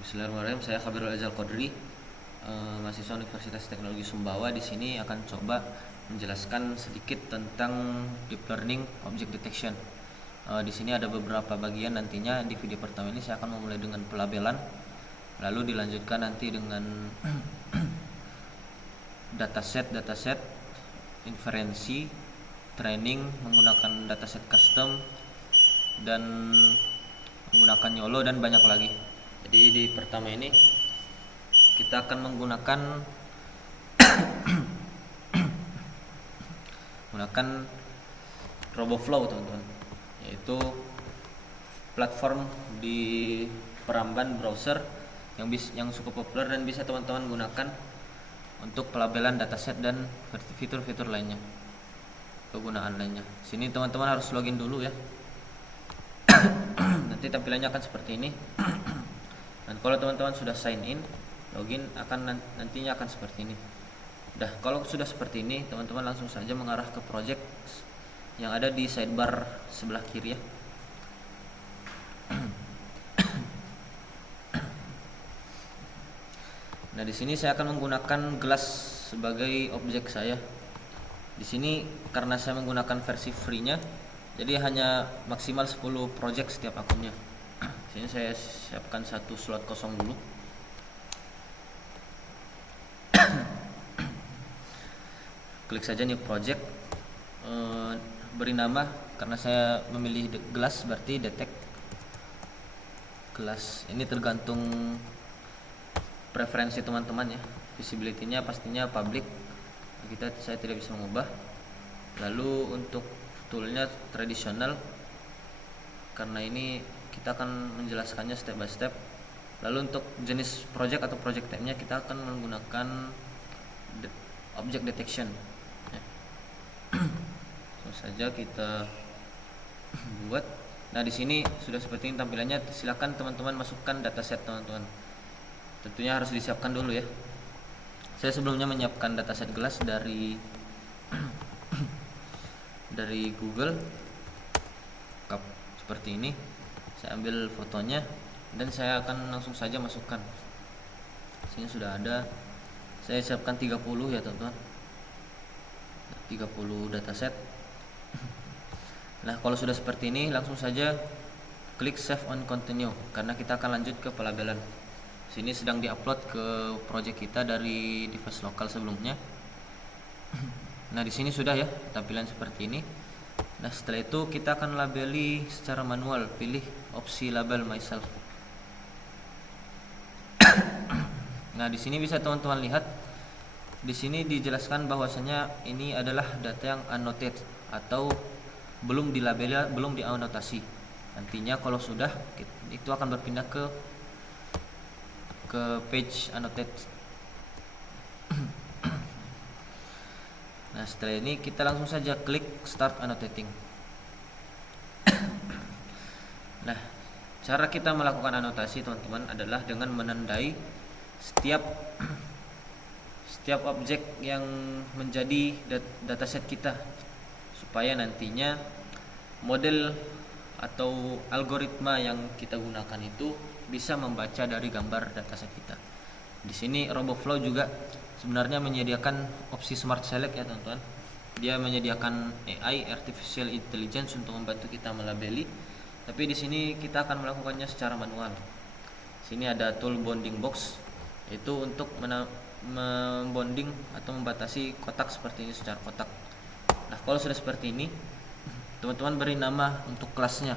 Bismillahirrahmanirrahim. Saya Khabirul Azal Qadri, mahasiswa Universitas Teknologi Sumbawa. Di sini akan coba menjelaskan sedikit tentang deep learning object detection. Di sini ada beberapa bagian nantinya. Di video pertama ini saya akan memulai dengan pelabelan, lalu dilanjutkan nanti dengan dataset, inferensi, training menggunakan dataset custom, dan menggunakan YOLO, dan banyak lagi. Jadi di pertama ini kita akan menggunakan RoboFlow, teman-teman, yaitu platform di peramban browser yang cukup populer dan bisa teman-teman gunakan untuk pelabelan dataset dan fitur-fitur lainnya, kegunaan lainnya. Sini teman-teman harus login dulu ya. Nanti tampilannya akan seperti ini. Dan kalau teman-teman sudah sign in, login, nantinya akan seperti ini. Kalau sudah seperti ini, teman-teman langsung saja mengarah ke project yang ada di sidebar sebelah kiri ya. Nah, di sini saya akan menggunakan Glass sebagai objek saya. Di sini karena saya menggunakan versi free-nya, jadi hanya maksimal 10 project setiap akunnya. Sini saya siapkan satu slot kosong dulu. Klik saja new project, beri nama, karena saya memilih Glass berarti detect Glass. Ini tergantung preferensi teman-teman ya. Visibility-nya pastinya public, saya tidak bisa mengubah. Lalu untuk toolnya tradisional, karena ini kita akan menjelaskannya step by step. Lalu untuk jenis project atau project type-nya kita akan menggunakan object detection ya. Langsung saja kita buat. Nah, di sini sudah seperti ini tampilannya. Silakan teman-teman masukkan dataset teman-teman. Tentunya harus disiapkan dulu ya. Saya sebelumnya menyiapkan dataset Glass dari Google seperti ini. Saya ambil fotonya dan saya akan langsung saja masukkan. Sini sudah ada. Saya siapkan 30 ya teman-teman. 30 dataset. Nah, kalau sudah seperti ini, langsung saja klik save on continue, karena kita akan lanjut ke pelabelan. Sini sedang diupload ke project kita dari device lokal sebelumnya. Nah, di sini sudah ya tampilan seperti ini. Nah, setelah itu kita akan labeli secara manual, pilih opsi label myself. Nah, di sini bisa teman-teman lihat, di sini dijelaskan bahwasanya ini adalah data yang annotated atau belum dilabeli, belum dianotasi. Nantinya kalau sudah, itu akan berpindah ke page annotated. Nah, setelah ini kita langsung saja klik start annotating. Nah, cara kita melakukan anotasi teman-teman adalah dengan menandai setiap objek yang menjadi dataset kita, supaya nantinya model atau algoritma yang kita gunakan itu bisa membaca dari gambar dataset kita. Di sini RoboFlow juga sebenarnya menyediakan opsi Smart Select ya teman-teman. Dia menyediakan AI, artificial intelligence, untuk membantu kita melabeli. Tapi di sini kita akan melakukannya secara manual. Sini ada tool bounding box, itu untuk membonding atau membatasi kotak seperti ini secara kotak. Nah, kalau sudah seperti ini, teman-teman beri nama untuk kelasnya.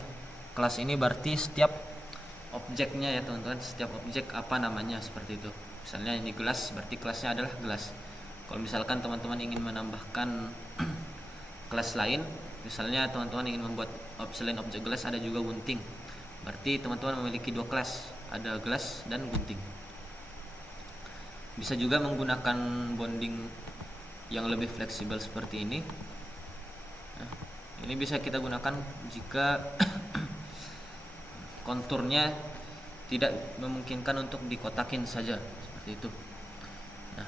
Kelas ini berarti setiap objeknya ya teman-teman, setiap objek apa namanya, seperti itu. Misalnya ini gelas, berarti kelasnya adalah gelas. Kalau misalkan teman-teman ingin menambahkan kelas lain, misalnya teman-teman ingin membuat selain objek gelas ada juga gunting, berarti teman-teman memiliki dua kelas, ada gelas dan gunting. Bisa juga menggunakan bonding yang lebih fleksibel seperti ini. Nah, ini bisa kita gunakan jika konturnya tidak memungkinkan untuk dikotakin saja, seperti itu. Nah,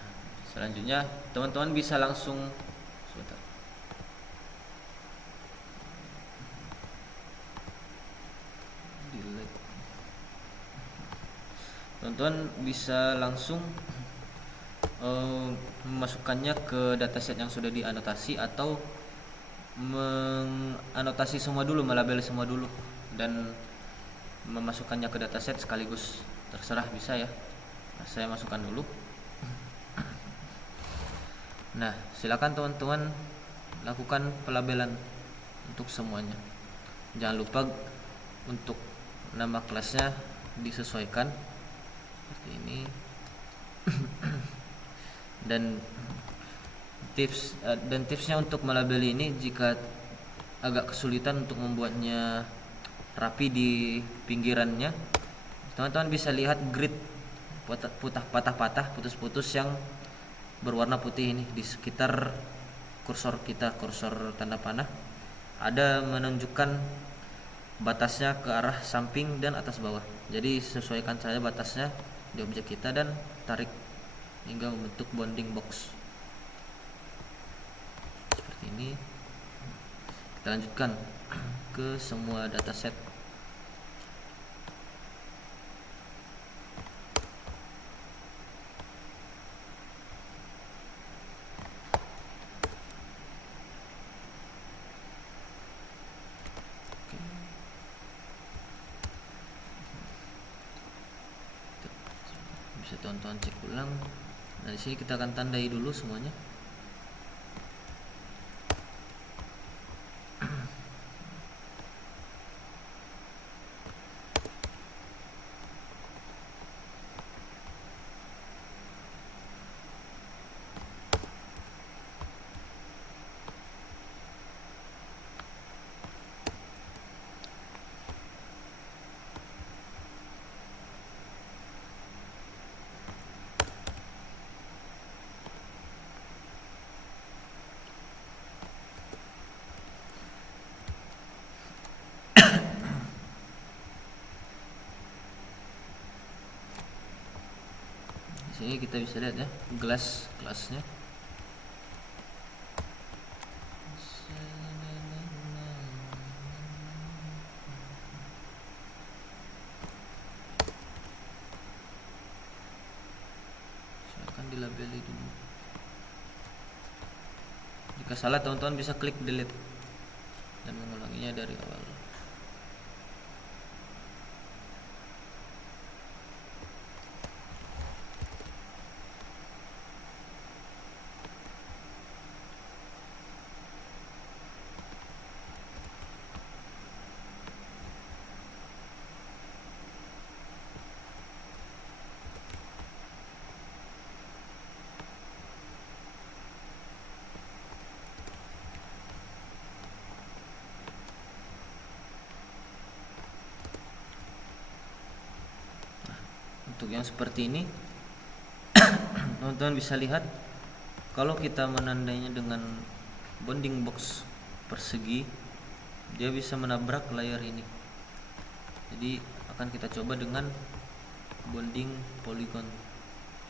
selanjutnya teman-teman bisa langsung teman-teman bisa langsung memasukkannya ke dataset yang sudah dianotasi atau menganotasi semua dulu, melabel semua dulu dan memasukkannya ke dataset sekaligus, terserah, bisa ya. Nah, saya masukkan dulu. Nah, silakan teman-teman lakukan pelabelan untuk semuanya. Jangan lupa untuk nama kelasnya disesuaikan seperti ini. Dan tipsnya untuk melabeli ini, jika agak kesulitan untuk membuatnya rapi di pinggirannya, teman-teman bisa lihat grid patah-patah, putus-putus yang berwarna putih ini di sekitar kursor kita, kursor tanda panah, ada menunjukkan batasnya ke arah samping dan atas bawah. Jadi sesuaikan saja batasnya di objek kita dan tarik hingga membentuk bounding box seperti ini. Kita lanjutkan ke semua dataset. Bisa teman-teman cek ulang. Nah, di sini kita akan tandai dulu semuanya. Di sini kita bisa lihat ya, kelasnya. Silakan dilabeli dulu. Jika salah, teman-teman bisa klik delete dan mengulanginya dari awal. Untuk yang seperti ini, teman-teman bisa lihat kalau kita menandainya dengan bounding box persegi, dia bisa menabrak layar ini. Jadi akan kita coba dengan bounding polygon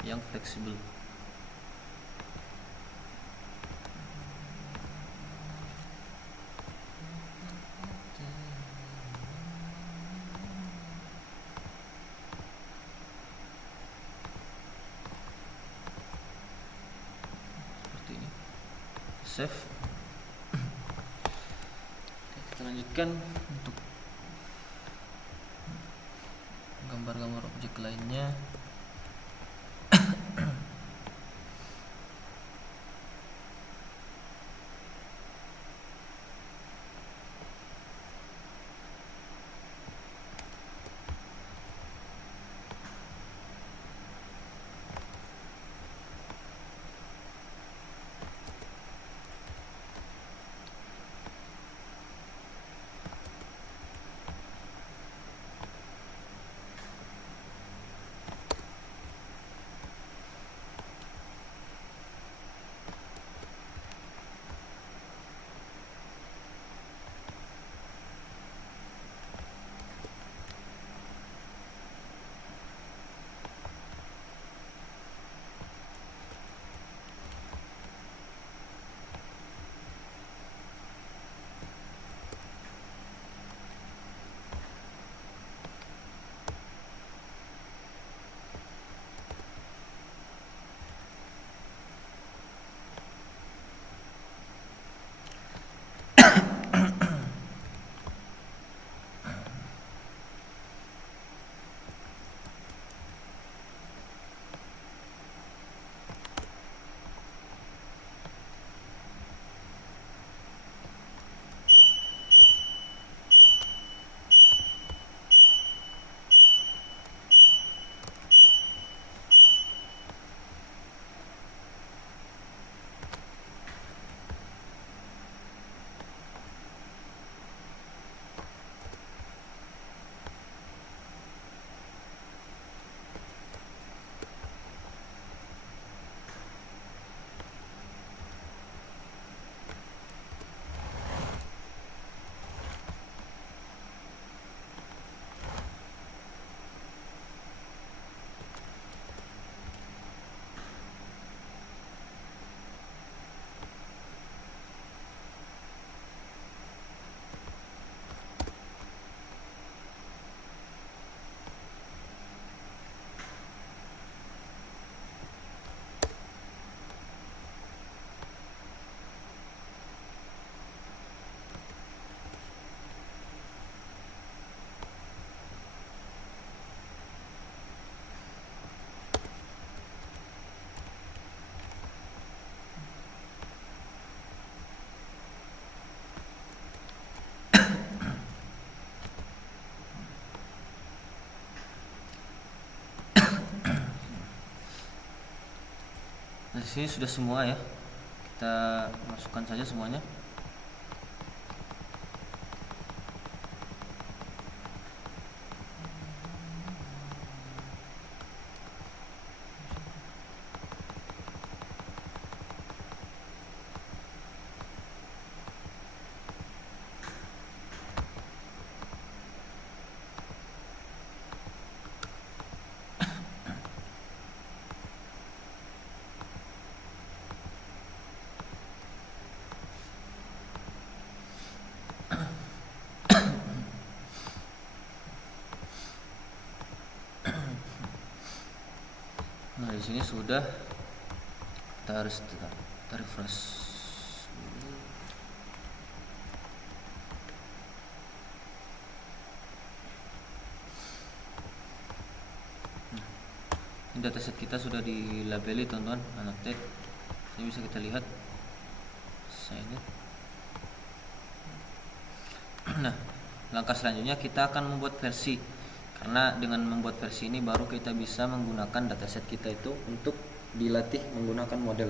yang fleksibel. Save. Kita lanjutkan untuk gambar-gambar objek lainnya. Nah, di sini sudah semua ya. Kita masukkan saja semuanya. Nah, di sini sudah. Kita harus refresh dulu. Nah, ini dataset kita sudah dilabeli teman-teman, annotate. Ini bisa kita lihat. Saya Nah, langkah selanjutnya kita akan membuat versi. Karena dengan membuat versi ini baru kita bisa menggunakan dataset kita itu untuk dilatih menggunakan model.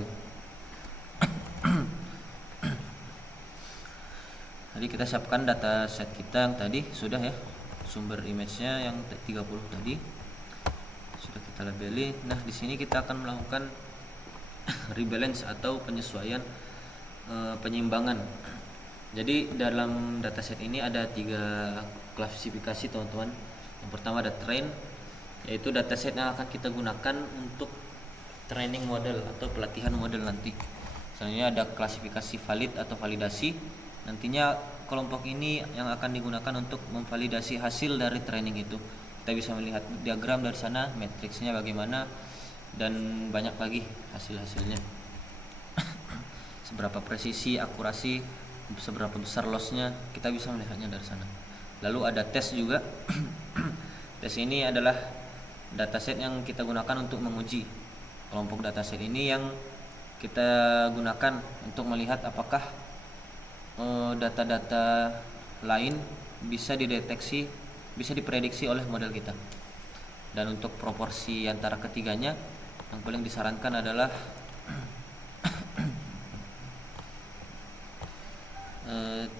Jadi kita siapkan dataset kita yang tadi sudah ya. Sumber image-nya yang 30 tadi sudah kita labeli. Nah, di sini kita akan melakukan rebalance atau penyesuaian penyeimbangan. Jadi dalam dataset ini ada 3 klasifikasi teman-teman. Yang pertama ada train, yaitu dataset yang akan kita gunakan untuk training model atau pelatihan model nanti. Selanjutnya ada klasifikasi valid atau validasi. Nantinya kelompok ini yang akan digunakan untuk memvalidasi hasil dari training itu. Kita bisa melihat diagram dari sana, matriksnya bagaimana, dan banyak lagi hasil-hasilnya. Seberapa presisi, akurasi, seberapa besar lossnya, kita bisa melihatnya dari sana. Lalu ada tes juga. Tes ini adalah dataset yang kita gunakan untuk menguji. Kelompok dataset ini yang kita gunakan untuk melihat apakah data-data lain bisa dideteksi, bisa diprediksi oleh model kita. Dan untuk proporsi antara ketiganya, yang paling disarankan adalah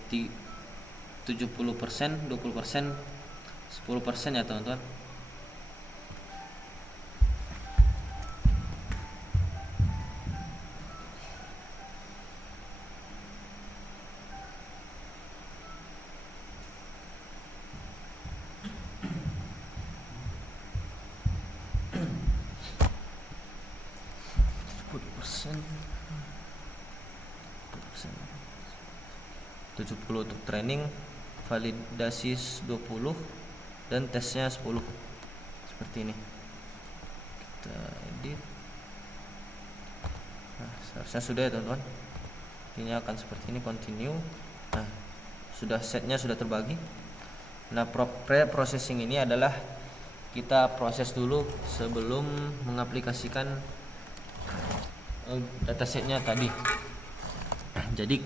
70%, 20%, 10% ya teman-teman. $70 untuk training, validasi 20, dan tesnya 10. Seperti ini. Kita edit. Nah, seharusnya sudah ya teman-teman. Ini akan seperti ini, continue. Nah, setnya sudah terbagi. Nah, pre-processing ini adalah kita proses dulu sebelum mengaplikasikan datasetnya tadi. Jadi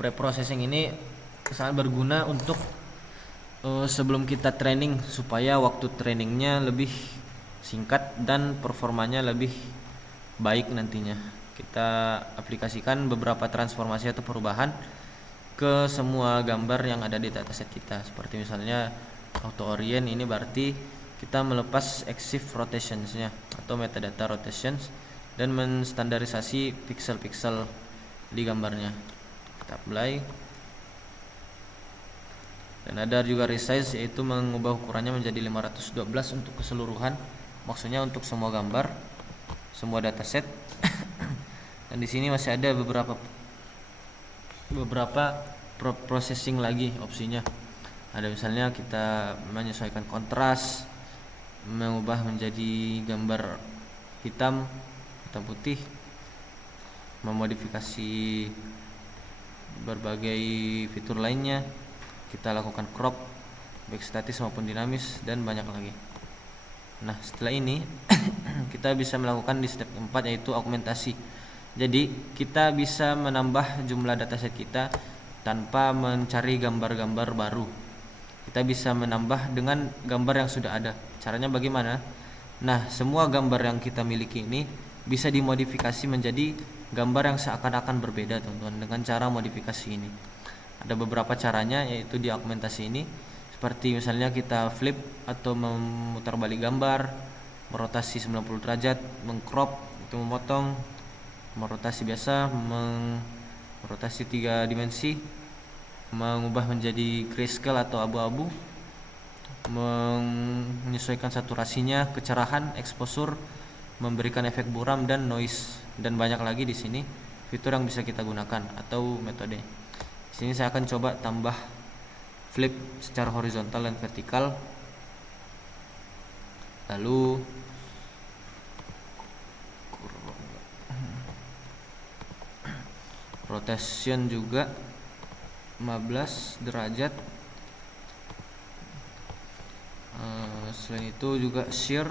pre-processing ini sangat berguna untuk sebelum kita training, supaya waktu trainingnya lebih singkat dan performanya lebih baik nantinya. Kita aplikasikan beberapa transformasi atau perubahan ke semua gambar yang ada di dataset kita. Seperti misalnya auto orient, ini berarti kita melepas EXIF rotationsnya atau metadata rotations dan menstandarisasi pixel-pixel di gambarnya. Kita apply. Dan ada juga resize, yaitu mengubah ukurannya menjadi 512 untuk keseluruhan, maksudnya untuk semua gambar, semua dataset. Dan di sini masih ada beberapa processing lagi opsinya. Ada misalnya kita menyesuaikan kontras, mengubah menjadi gambar hitam atau putih, memodifikasi berbagai fitur lainnya. Kita lakukan crop, baik statis maupun dinamis, dan banyak lagi. Nah, setelah ini kita bisa melakukan di step 4, yaitu augmentasi. Jadi kita bisa menambah jumlah dataset kita tanpa mencari gambar-gambar baru. Kita bisa menambah dengan gambar yang sudah ada. Caranya bagaimana? Nah, semua gambar yang kita miliki ini bisa dimodifikasi menjadi gambar yang seakan-akan berbeda teman-teman dengan cara modifikasi ini. Ada beberapa caranya, yaitu di augmentasi ini, seperti misalnya kita flip atau memutar balik gambar, merotasi 90 derajat, mengcrop itu memotong, merotasi biasa, merotasi 3 dimensi, mengubah menjadi grayscale atau abu-abu, menyesuaikan saturasinya, kecerahan, exposure, memberikan efek buram dan noise, dan banyak lagi di sini fitur yang bisa kita gunakan atau metode. Di sini saya akan coba tambah flip secara horizontal dan vertikal, lalu rotation juga 15 derajat. Selain itu juga shear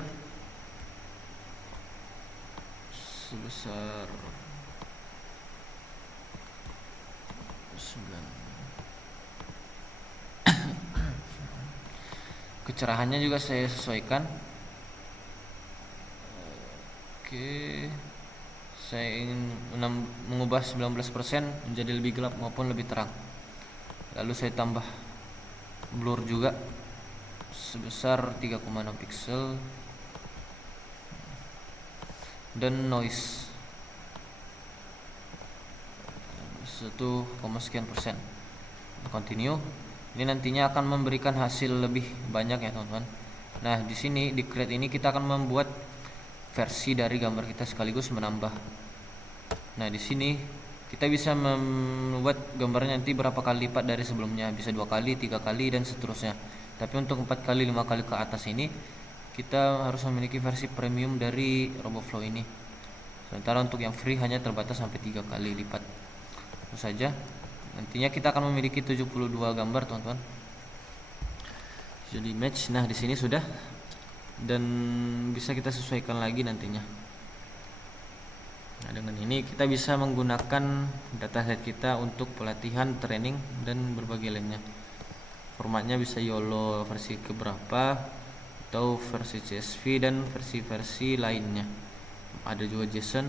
sebesar 9. Kecerahannya juga saya sesuaikan. Oke, saya ingin mengubah 19% menjadi lebih gelap maupun lebih terang. Lalu saya tambah blur juga sebesar 3,6 pixel dan noise 1,sekian%. Continue. Ini nantinya akan memberikan hasil lebih banyak ya teman-teman. Nah, di sini di create ini kita akan membuat versi dari gambar kita sekaligus menambah. Nah, di sini kita bisa membuat gambarnya nanti berapa kali lipat dari sebelumnya, bisa 2 kali, 3 kali dan seterusnya. Tapi untuk 4 kali, 5 kali ke atas ini kita harus memiliki versi premium dari RoboFlow ini. Sementara untuk yang free hanya terbatas sampai 3 kali lipat. Itu saja. Nantinya kita akan memiliki 72 gambar, teman-teman. Jadi match. Nah, di sini sudah, dan bisa kita sesuaikan lagi nantinya. Nah, dengan ini kita bisa menggunakan dataset kita untuk pelatihan, training, dan berbagai lainnya. Formatnya bisa YOLO versi keberapa, atau versi CSV dan versi-versi lainnya. Ada juga JSON,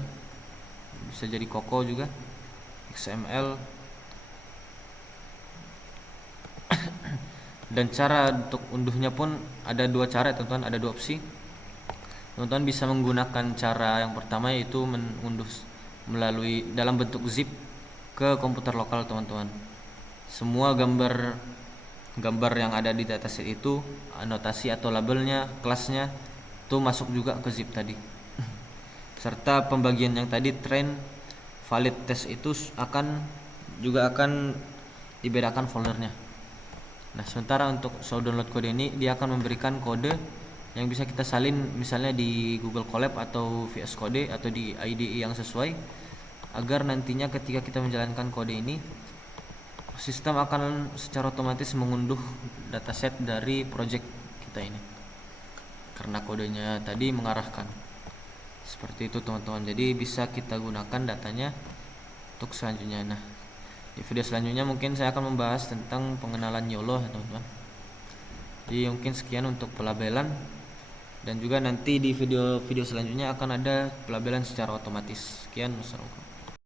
bisa jadi Coco juga, XML. Dan cara untuk unduhnya pun ada 2 cara, teman-teman. Ada 2 opsi. Teman-teman bisa menggunakan cara yang pertama, yaitu mengunduh melalui dalam bentuk zip ke komputer lokal teman-teman. Semua gambar yang ada di dataset itu, anotasi atau labelnya, kelasnya itu masuk juga ke zip tadi. Serta pembagian yang tadi train, valid, test itu akan dibedakan foldernya. Nah, sementara untuk show download kode ini, dia akan memberikan kode yang bisa kita salin misalnya di Google Colab atau VS Code atau di IDE yang sesuai, agar nantinya ketika kita menjalankan kode ini, sistem akan secara otomatis mengunduh dataset dari project kita ini, karena kodenya tadi mengarahkan. Seperti itu teman-teman. Jadi bisa kita gunakan datanya untuk selanjutnya. Nah, di video selanjutnya mungkin saya akan membahas tentang pengenalan YOLO ya teman-teman. Jadi mungkin sekian untuk pelabelan, dan juga nanti di video selanjutnya akan ada pelabelan secara otomatis. Sekian, wassalamualaikum.